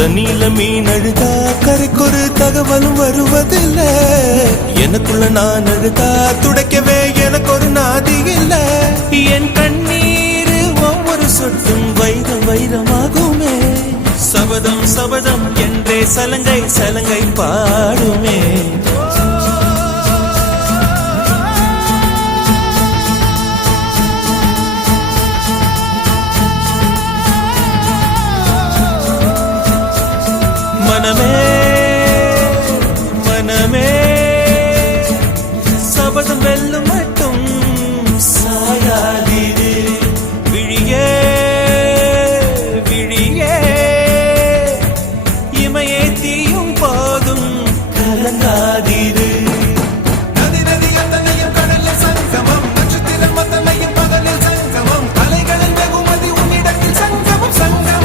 தண்ணியில மீன் அழுதா கரைக்கொரு தகவலும் வருவதில்ல. எனக்குள்ள நான் அழுதா துடைக்கவே எனக்கு ஒரு நாதி இல்ல. என் கண்ணீர் ஒவ்வொரு சொட்டும் வைரம் வைரமாகுமே. சபதம் சபதம் என்றே சலங்கை சலங்கை பாடுமே. மனமே